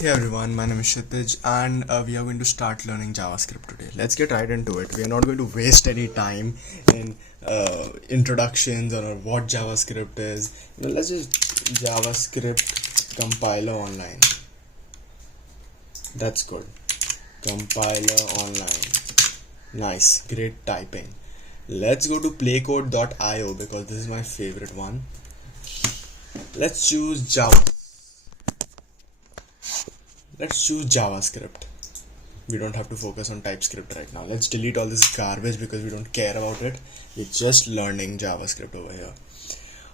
Hey everyone, my name is Kshitij and we are going to start learning JavaScript today. Let's get right into it. We are not going to waste any time in introductions or what JavaScript is. Let's just JavaScript compiler online. That's good. Compiler online. Nice, great typing. Let's go to playcode.io because this is my favorite one. Let's choose JavaScript. We don't have to focus on TypeScript right now. Let's delete all this garbage because we don't care about it. We're just learning JavaScript over here.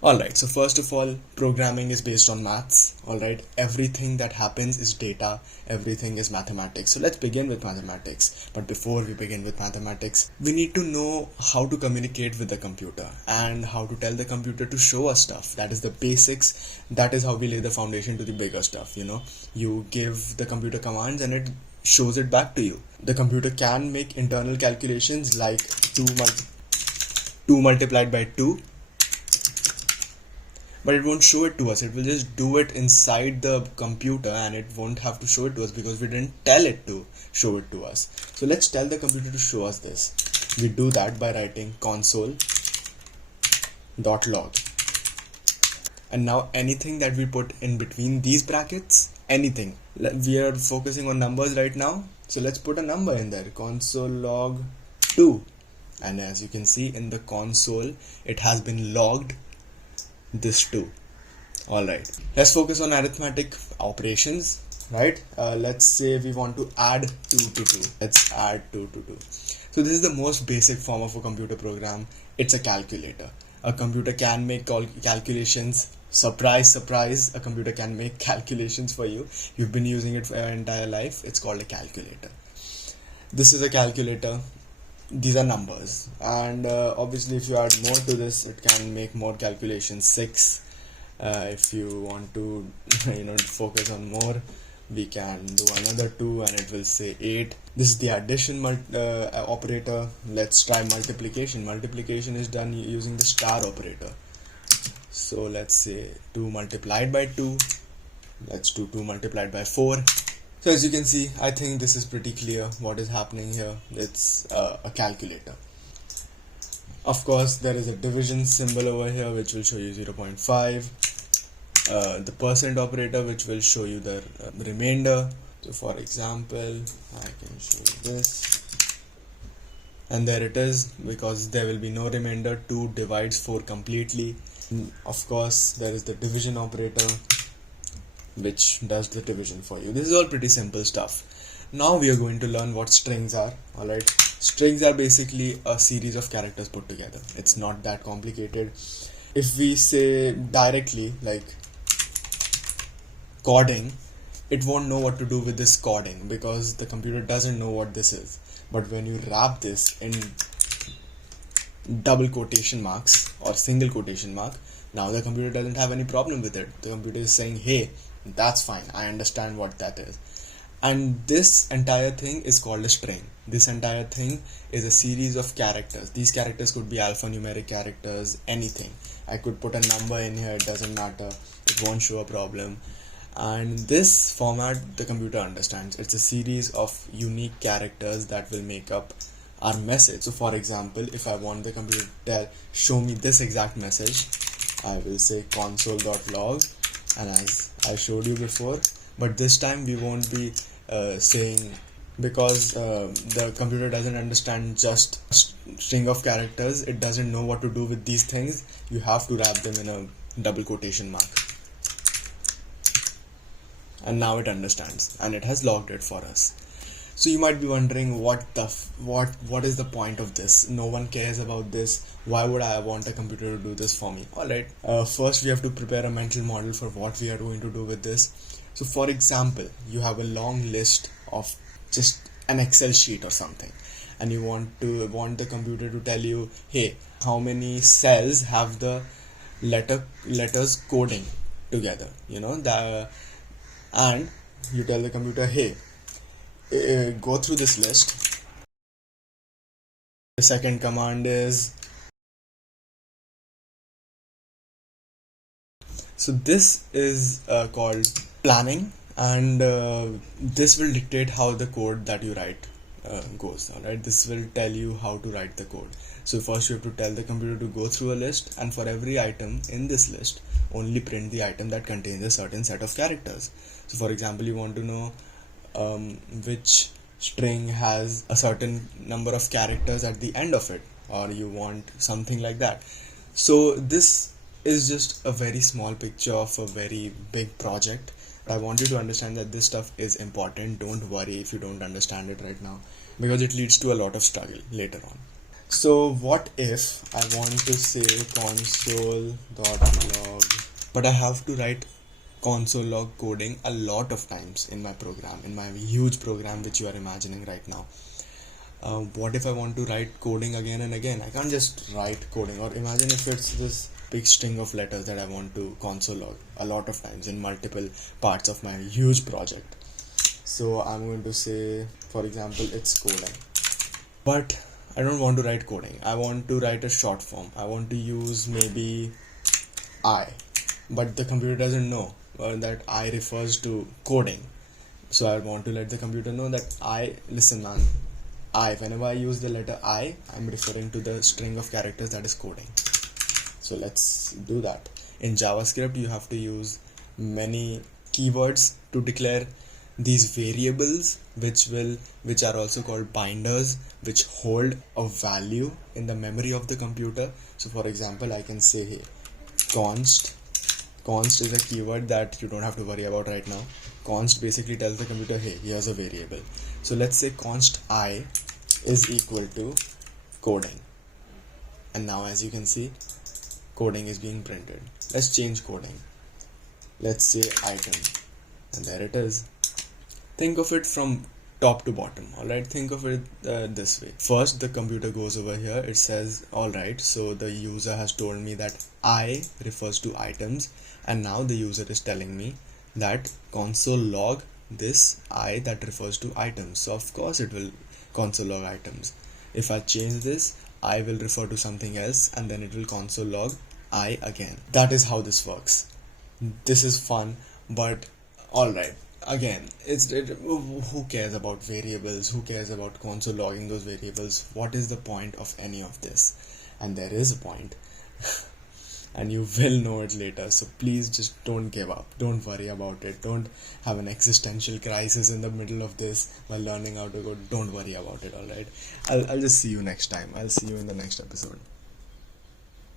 Alright, so first of all, programming is based on maths. Alright, everything that happens is data, everything is mathematics. So let's begin with mathematics. But before we begin with mathematics, we need to know how to communicate with the computer and how to tell the computer to show us stuff. That is the basics. That is how we lay the foundation to the bigger stuff. You give the computer commands and it shows it back to you. The computer can make internal calculations like 2 multiplied by 2, but it won't show it to us. It will just do it inside the computer and it won't have to show it to us because we didn't tell it to show it to us. So let's tell the computer to show us this. We do that by writing console.log. And now anything that we put in between these brackets, anything. We are focusing on numbers right now. So let's put a number in there, console log 2. And as you can see in the console, it has been logged this 2. Alright, let's focus on arithmetic operations, right? Let's say we want to add 2 to 2. Let's add 2 to 2. So this is the most basic form of a computer program. It's a calculator. A computer can make calculations. Surprise, surprise, a computer can make calculations for you. You've been using it for your entire life. It's called a calculator. This is a calculator. These are numbers, and obviously if you add more to this, it can make more calculations. 6. If you want to focus on more, we can do another 2 and it will say 8. This is the addition operator. Let's try multiplication. Multiplication is done using the star operator. So let's say 2 multiplied by 2. Let's do 2 multiplied by 4. So as you can see, I think this is pretty clear what is happening here. It's a calculator. Of course, there is a division symbol over here which will show you 0.5. The percent operator which will show you the remainder. So for example, I can show you this. And there it is, because there will be no remainder. 2 divides 4 completely. Of course, there is the division operator which does the division for you. This is all pretty simple stuff. Now we are going to learn what strings are. Alright, strings are basically a series of characters put together. It's not that complicated. If we say directly like coding, it won't know what to do with this coding because the computer doesn't know what this is. But when you wrap this in double quotation marks or single quotation mark, now the computer doesn't have any problem with it. The computer is saying, hey, that's fine, I understand what that is. And this entire thing is called a string. This entire thing is a series of characters. These characters could be alphanumeric characters, anything. I could put a number in here, it doesn't matter, it won't show a problem. And this format the computer understands. It's a series of unique characters that will make up our message. So for example, if I want the computer to show me this exact message, I will say console.log, and as I showed you before, but this time we won't be saying, because the computer doesn't understand just a string of characters, it doesn't know what to do with these things. You have to wrap them in a double quotation mark. And now it understands and it has logged it for us. So you might be wondering what is the point of this? No one cares about this. Why would I want a computer to do this for me? Alright, first we have to prepare a mental model for what we are going to do with this. So for example, you have a long list of just an Excel sheet or something, and you want the computer to tell you, hey, how many cells have the letters coding together, and you tell the computer, hey, go through this list. The second command is, so this is called planning. and this will dictate how the code that you write goes. Alright, this will tell you how to write the code. So first you have to tell the computer to go through a list, and for every item in this list only print the item that contains a certain set of characters. So for example, you want to know which string has a certain number of characters at the end of it, or you want something like that. So this is just a very small picture of a very big project. I want you to understand that this stuff is important. Don't worry if you don't understand it right now, because it leads to a lot of struggle later on. So what if I want to say console.log, but I have to write console log coding a lot of times in my program, in my huge program which you are imagining right now. What if I want to write coding again and again? I can't just write coding. Or imagine if it's this big string of letters that I want to console log a lot of times in multiple parts of my huge project. So I'm going to say, for example, it's coding. But I don't want to write coding. I want to write a short form. I want to use maybe I. But the computer doesn't know that I refers to coding. So I want to let the computer know that listen man, whenever I use the letter I, I'm referring to the string of characters that is coding. So let's do that. In JavaScript, you have to use many keywords to declare these variables, which are also called binders, which hold a value in the memory of the computer. So for example, I can say, hey, const is a keyword that you don't have to worry about right now. Const basically tells the computer, hey, here's a variable. So let's say const I is equal to coding, and now as you can see, coding is being printed. Let's change coding. Let's say item, and there it is. Think of it from top to bottom. Alright, think of it this way. First, the computer goes over here. It says, alright, so the user has told me that I refers to items, and now the user is telling me that console log this I that refers to items. So of course it will console log items. If I change this, I will refer to something else, and then it will console log I again. That is how this works. This is fun, but alright. Again, who cares about variables? Who cares about console logging those variables? What is the point of any of this? And there is a point. And you will know it later. So please just don't give up. Don't worry about it. Don't have an existential crisis in the middle of this while learning how to code. Don't worry about it, alright? I'll just see you next time. I'll see you in the next episode.